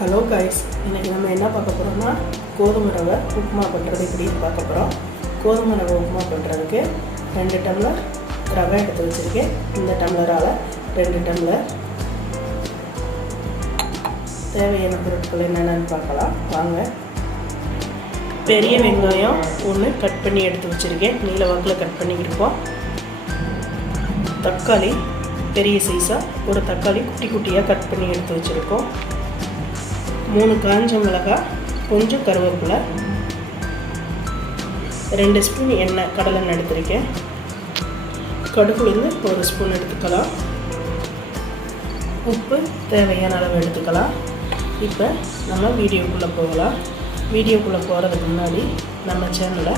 Hello guys, இன்றைக்கி நம்ம என்ன பார்க்க போகிறோம்னா கோதுமை ரவை உப்புமா பண்ணுறது எப்படின்னு பார்க்க போகிறோம். கோதுமை ரவை உப்புமா பண்ணுறதுக்கு 2 டம்ளர் ரவை எடுத்து வச்சுருக்கேன். இந்த டம்ளரால் 2 டம்ளர். தேவையான பொருட்கள் என்னென்னு பார்க்கலாம் வாங்க. பெரிய வெங்காயம் 1 கட் பண்ணி எடுத்து வச்சுருக்கேன், நீல வாக்கில் கட் பண்ணிக்கிருக்கோம். தக்காளி பெரிய சைஸாக ஒரு தக்காளி குட்டி குட்டியாக கட் பண்ணி எடுத்து வச்சுருக்கோம். 3 காஞ்ச மிளகாய், கொஞ்சம் கருவேப்பிலை, 2 ஸ்பூன் எண்ணெய் கடலெண்ணெய் எடுத்துருக்கேன். கடுகுலேருந்து 1 ஸ்பூன் எடுத்துக்கலாம். உப்பு தேவையான அளவு எடுத்துக்கலாம். இப்போ நம்ம வீடியோக்குள்ளே போகலாம். வீடியோக்குள்ளே போகிறதுக்கு முன்னாடி நம்ம சேனலை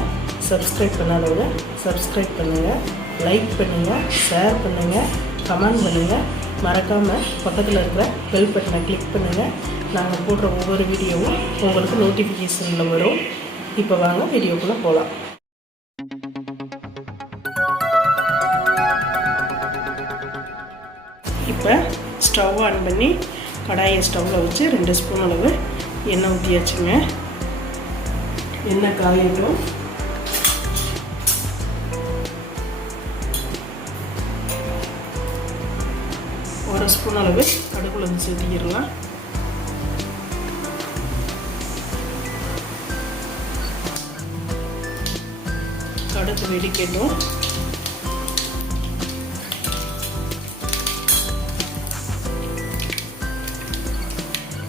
சப்ஸ்கிரைப் பண்ணாதவங்க சப்ஸ்கிரைப் பண்ணுங்கள், லைக் பண்ணுங்கள், ஷேர் பண்ணுங்கள், கமெண்ட் பண்ணுங்கள். மறக்காமல் பக்கத்தில் இருக்கிற பெல் பட்டனை கிளிக் பண்ணுங்கள். நாங்கள் போடுற ஒவ்வொரு வீடியோவும் உங்களுக்கு நோட்டிஃபிகேஷனில் வரும். இப்போ வாங்க வீடியோக்குள்ளே போகலாம். இப்போ ஸ்டவ் ஆன் பண்ணி கடாயை ஸ்டவ்வில் வச்சு 2 ஸ்பூன் அளவு எண்ணெய் ஊற்றியாச்சுங்க. எண்ணெய் காயட்டும். ஒரு ஸ்பூன் அளவு கடுகுல வந்து சேர்த்திக்கிடலாம். கடுகு வெடிக்கட்டும்.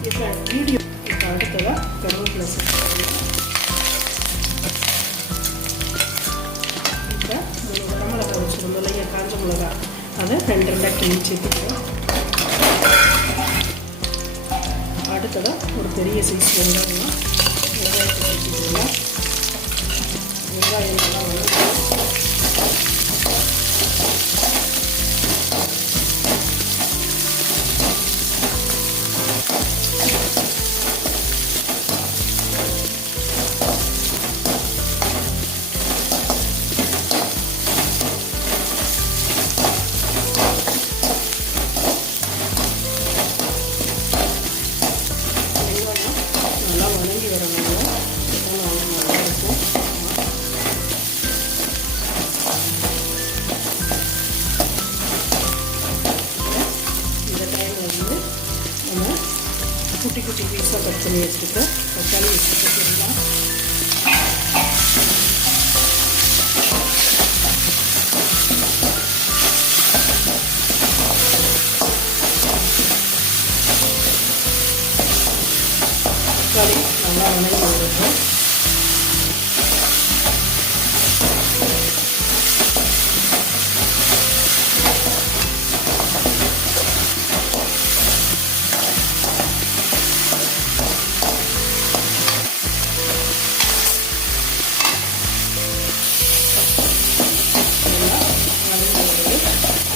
இப்போ அடுத்ததாக கருவேப்பிலை சேர்த்துக்கலாம். இப்போ 3 வரமிளகாய் வச்சுருந்தோம் இல்லையா, காஞ்ச மிளகாய், அதை 2 கிள்ளி சேர்த்துக்கலாம். அடுத்ததாக ஒரு பெரிய சைஸ் வெங்காயம், வெங்காயத்தை சேர்த்துக்கலாம். வெங்காயம் நல்லா வதங்கி வரணும். நல்லாயிருக்கும். இந்த டைமில் வந்து நம்ம குட்டி குட்டி பீஸாக கட் பண்ணி வச்சுருக்க தக்காளி வச்சுக்கலாம். தக்காளி நல்லா வதங்கி வந்துடும்.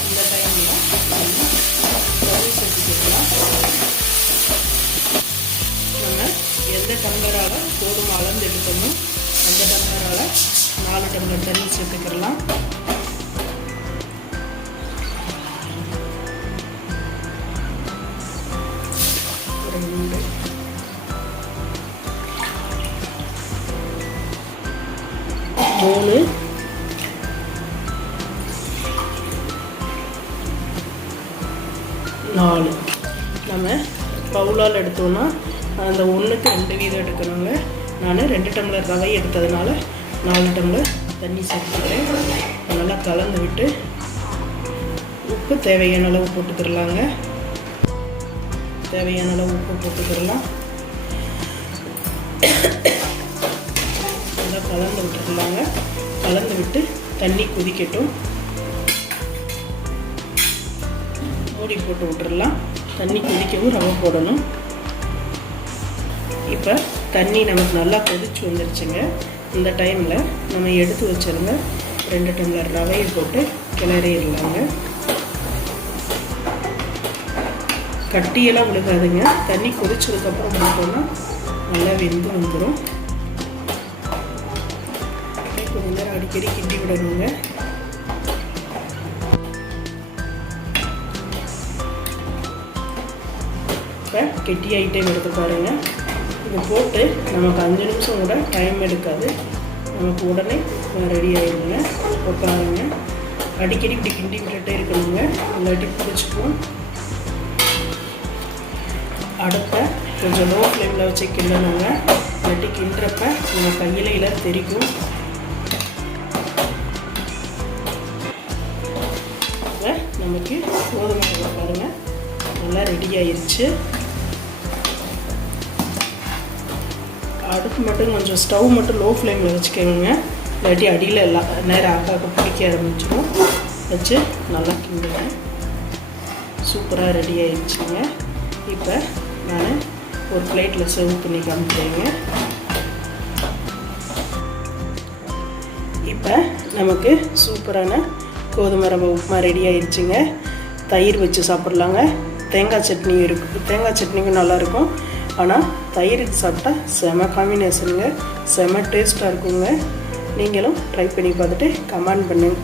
இந்த டைமில் ரவை சேர்த்துக்கலாம். நம்ம எந்த டம்ளரால் கோதுமை அளந்து எடுக்கணும் அந்த டம்ளரால் 4 டம்ளர் தண்ணி சேர்த்துக்கலாம். ஒரு 2 3 4 நம்ம பவுலால் எடுத்தோன்னா அந்த 1க்கு 2 வீதம் எடுக்கணுங்க. நான் 2 டம்ளர் ரவை எடுத்ததுனால 4 டம்ளர் தண்ணி சேர்த்துக்கிறேன். நல்லா கலந்து விட்டு உப்பு தேவையான அளவு போட்டுக்கிடலாங்க. தேவையான அளவு உப்பு போட்டுக்கிடலாம். நல்லா கலந்து விட்டுருலாங்க. கலந்து விட்டு தண்ணி கொதிக்கட்டும். மூடி போட்டு விட்டுடலாம். தண்ணி கொதிக்கவும் ரவை போடணும். இப்போ தண்ணி நமக்கு நல்லா கொதிச்சு வந்துருச்சுங்க. இந்த டைமில் நம்ம எடுத்து வச்சுருங்க 2 டம்ளர் ரவையை போட்டு கிளறிடலாங்க. கட்டியெல்லாம் விழுகாதுங்க. தண்ணி கொதிச்சதுக்கப்புறம் போட்டோம்னா நல்லா வெந்து வந்துடும். கொஞ்சம் நேரம் அடிக்கடி கிண்டி விடணுங்க. இப்போ கெட்டியாகிட்டே வருது பாருங்கள். இது போட்டு நமக்கு 5 நிமிஷம் கூட டைம் எடுக்காது, நமக்கு உடனே ரெடி ஆகிடுங்க. உட்காருங்க, அடிக்கடி இப்படி கிண்டி விட்டுட்டே இருக்கணுங்க, இல்லாட்டி பிடிச்சிக்குவோம். அடுப்பை கொஞ்சம் லோ ஃப்ளேமில் வச்சு கிண்டணுங்க, இல்லாட்டி கிண்டுறப்ப நம்ம கையில தெரிக்கும். இப்போ நமக்கு கோதுமை ரவை பாருங்கள் நல்லா ரெடி ஆயிடுச்சு. அடுப்பு மட்டும் கொஞ்சம் ஸ்டவ் மட்டும் லோ ஃப்ளேமில் வச்சுக்கோங்க, இல்லாட்டி அடியில் எல்லாம் நேரம் ஆக்காக்க பிடிக்க ஆரம்பிச்சிடும். வச்சு நல்லா கிண்டுவேன். சூப்பராக ரெடி ஆயிடுச்சுங்க. இப்போ நான் ஒரு பிளேட்டில் சர்வ் பண்ணி காமிக்கிறேங்க. இப்போ நமக்கு சூப்பரான கோதுமை ரவை உப்புமா ரெடி ஆயிடுச்சுங்க. தயிர் வச்சு சாப்பிட்லாங்க. தேங்காய் சட்னி இருக்குது, தேங்காய் சட்னிக்கும் நல்லாயிருக்கும். ஆனால் தயிருக்கு சாப்பிட்டா செம காம்பினேஷனுங்க, செம டேஸ்ட்டாக இருக்குங்க. நீங்களும் ட்ரை பண்ணி பார்த்துட்டு கமெண்ட் பண்ணுங்கள்,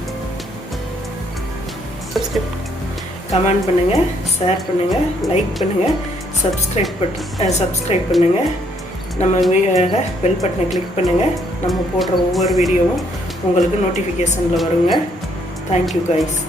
ஷேர் பண்ணுங்கள், லைக் பண்ணுங்கள், சப்ஸ்கிரைப் பண்ணுங்கள். நம்ம பெல் பட்டனை கிளிக் பண்ணுங்கள். நம்ம போடுற ஒவ்வொரு வீடியோவும் உங்களுக்கு நோட்டிஃபிகேஷனில் வருங்க. Thank you guys.